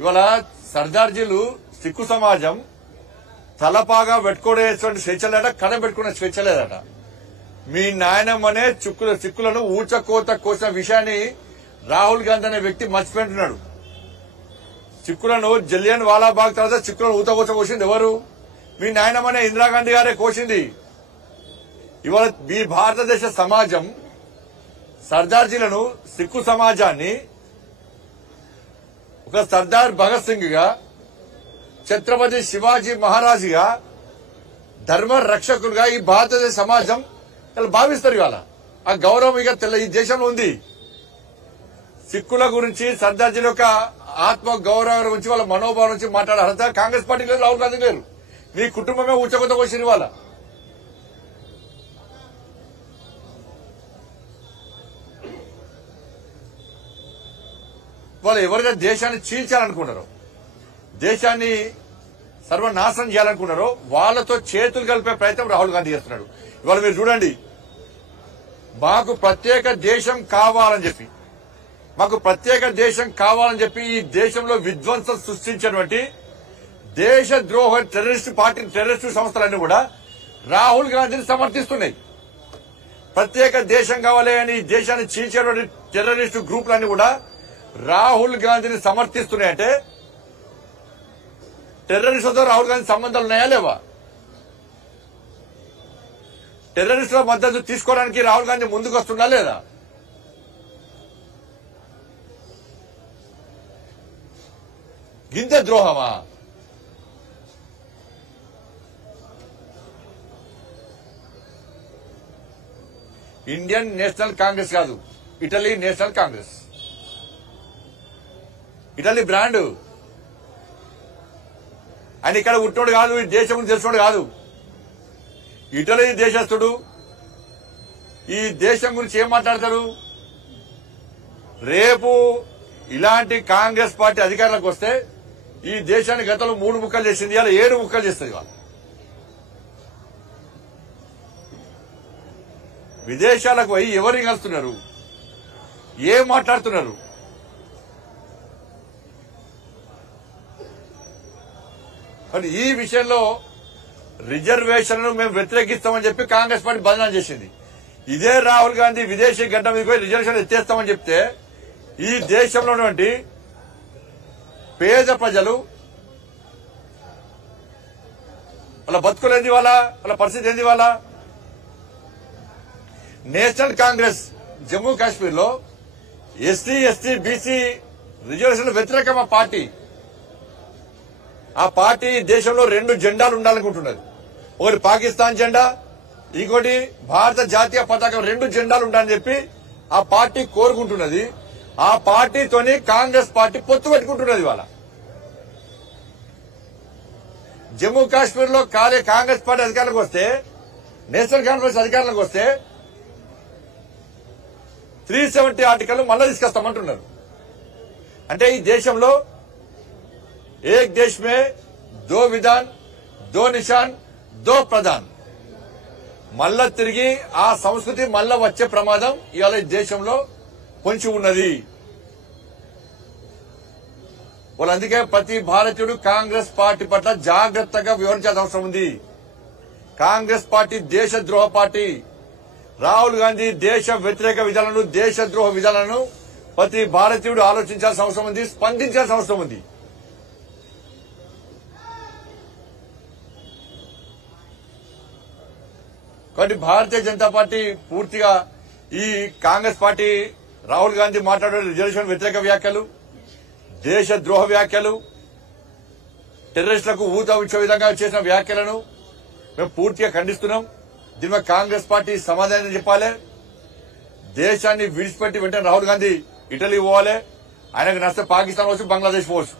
ఇవాళ సర్దార్జీలు సిక్కు సమాజం తలపాగా పెట్టుకునేటువంటి స్వేచ్ఛ లేదట, కథ పెట్టుకునే స్వేచ్ఛ లేదట. మీ నాయనమ్మనే సిక్కులను ఊచకోత కోసిన విషయాన్ని రాహుల్ గాంధీ అనే వ్యక్తి మర్చిపోతున్నాడు. సిక్కులను జలియన్ వాలాబాగ్ తర్వాత సిక్కులను ఊతకోత కోసింది ఎవరు? మీ నాయనమ్మనే ఇందిరాగాంధీ గారే కోసింది. ఇవాళ మీ భారతదేశ సమాజం సర్దార్జీలను, సిక్కు సమాజాన్ని ఒక సర్దార్ భగత్ సింగ్ గా, ఛత్రపతి శివాజీ మహారాజుగా, ధర్మ రక్షకులుగా ఈ భారతదేశ సమాజం భావిస్తారు. ఇవాళ ఆ గౌరవం ఇక ఈ దేశంలో ఉంది. సిక్కుల గురించి, సర్దార్జీల యొక్క ఆత్మ గౌరవం గురించి, వాళ్ళ మనోభావం నుంచి మాట్లాడే అర్హత కాంగ్రెస్ పార్టీ లేదు, రాహుల్ గాంధీ గారు. మీ కుటుంబమే ఉచ్చకొత్త వచ్చింది. ఇవాళ వాళ్ళు ఎవరైనా దేశాన్ని చీల్చాలనుకున్నారో, దేశాన్ని సర్వనాశనం చేయాలనుకున్నారో వాళ్ళతో చేతులు కలిపే ప్రయత్నం రాహుల్ గాంధీ చేస్తున్నాడు. ఇవాళ మీరు చూడండి, మాకు ప్రత్యేక దేశం కావాలని చెప్పి ఈ దేశంలో విధ్వంసం సృష్టించినటువంటి దేశద్రోహ టెర్రరిస్టు సంస్థలన్నీ కూడా రాహుల్ గాంధీని సమర్థిస్తున్నాయి. ప్రత్యేక దేశం కావాలి అని దేశాన్ని చీల్చేటువంటి టెర్రరిస్టు గ్రూపులన్నీ కూడా రాహుల్ గాంధీని సమర్థిస్తున్నాయంటే టెర్రరిస్టులతో రాహుల్ గాంధీ సంబంధాలు ఉన్నాయా లేవా? టెర్రరిస్టుల మద్దతు తీసుకోవడానికి రాహుల్ గాంధీ ముందుకు వస్తున్నా లేదా? గింత ద్రోహమా? ఇండియన్ నేషనల్ కాంగ్రెస్ కాదు, Italy national Congress. Italy brand. ఆయన ఇక్కడ పుట్టినోడు కాదు, ఈ దేశం గురించి తెలిసినోడు కాదు. ఇటలీ దేశస్థుడు. ఈ దేశం గురించి ఏం మాట్లాడతాడు? రేపు ఇలాంటి కాంగ్రెస్ పార్టీ అధికారంలోకి వస్తే ఈ దేశాన్ని గతంలో 3 ముక్కలు చేసింది, ఇలా 7 ముక్కలు చేస్తుంది. వాళ్ళు విదేశాలకు పోయి ఎవరిని కలుస్తున్నారు, ఏం మాట్లాడుతున్నారు? మరి ఈ విషయంలో రిజర్వేషన్లను మేము వ్యతిరేకిస్తామని చెప్పి కాంగ్రెస్ పార్టీ బదనాం చేసింది. ఇదే రాహుల్ గాంధీ విదేశీ గడ్డ మీద పోయి రిజర్వేషన్ ఎత్తేస్తామని చెప్తే ఈ దేశంలో ఉన్నటువంటి పేద ప్రజలు వాళ్ళ బతుకులు ఏంది, వాళ్ళ పరిస్థితి ఏంది? వాళ్ళ నేషనల్ కాంగ్రెస్ జమ్మూ కాశ్మీర్ లో ఎస్సీ, ఎస్టీ, బీసీ రిజర్వేషన్ వ్యతిరేకమా పార్టీ. ఆ పార్టీ దేశంలో 2 జెండాలు ఉండాలనుకుంటున్నది. ఒకటి పాకిస్తాన్ జెండా, ఇంకోటి భారత జాతీయ పతాకం. 2 జెండాలు ఉండాలని చెప్పి ఆ పార్టీ కోరుకుంటున్నది. ఆ పార్టీతోని కాంగ్రెస్ పార్టీ పొత్తు పెట్టుకుంటున్నది. వాళ్ళ జమ్మూ కాశ్మీర్ లో కాంగ్రెస్ పార్టీ అధికారంలోకి వస్తే, నేషనల్ కాన్ఫరెన్స్ అధికారంలోకి వస్తే 370 ఆర్టికల్ మళ్ళా తీసుకొస్తామంటున్నారు. అంటే ఈ దేశంలో ఏక్ దేశ్ మే దో విధాన్, దో నిషాన్, దో ప్రధాన్. మళ్ళా తిరిగి ఆ సంస్కృతి మళ్ళా వచ్చే ప్రమాదం ఇవాళ ఈ దేశంలో పొంచి ఉన్నది. వాళ్ళు అందుకే ప్రతి భారతీయుడు కాంగ్రెస్ పార్టీ పట్ల జాగ్రత్తగా వివరించాల్సిన అవసరం ఉంది. కాంగ్రెస్ పార్టీ దేశద్రోహ పార్టీ. రాహుల్ గాంధీ దేశ వ్యతిరేక విధానాలను, దేశద్రోహ విధానాలను ప్రతి భారతీయుడు ఆలోచించాల్సిన అవసరం ఉంది, స్పందించాల్సిన అవసరం ఉంది. కాబట్టి భారతీయ జనతా పార్టీ పూర్తిగా ఈ కాంగ్రెస్ పార్టీ రాహుల్ గాంధీ మాట్లాడే రిజర్వేషన్ వ్యతిరేక వ్యాఖ్యలు, దేశద్రోహ వ్యాఖ్యలు, టెర్రరిస్టులకు ఊత ఇచ్చే విధంగా చేసిన వ్యాఖ్యలను మేము పూర్తిగా ఖండిస్తున్నాం. దీని మీద కాంగ్రెస్ పార్టీ సమాధానం చెప్పాలి. దేశాన్ని విడిచిపెట్టి వెంటనే రాహుల్ గాంధీ ఇటలీ పోవాలి. ఆయనకు నచ్చితే పాకిస్తాన్ పోవచ్చు, బంగ్లాదేశ్ పోవచ్చు.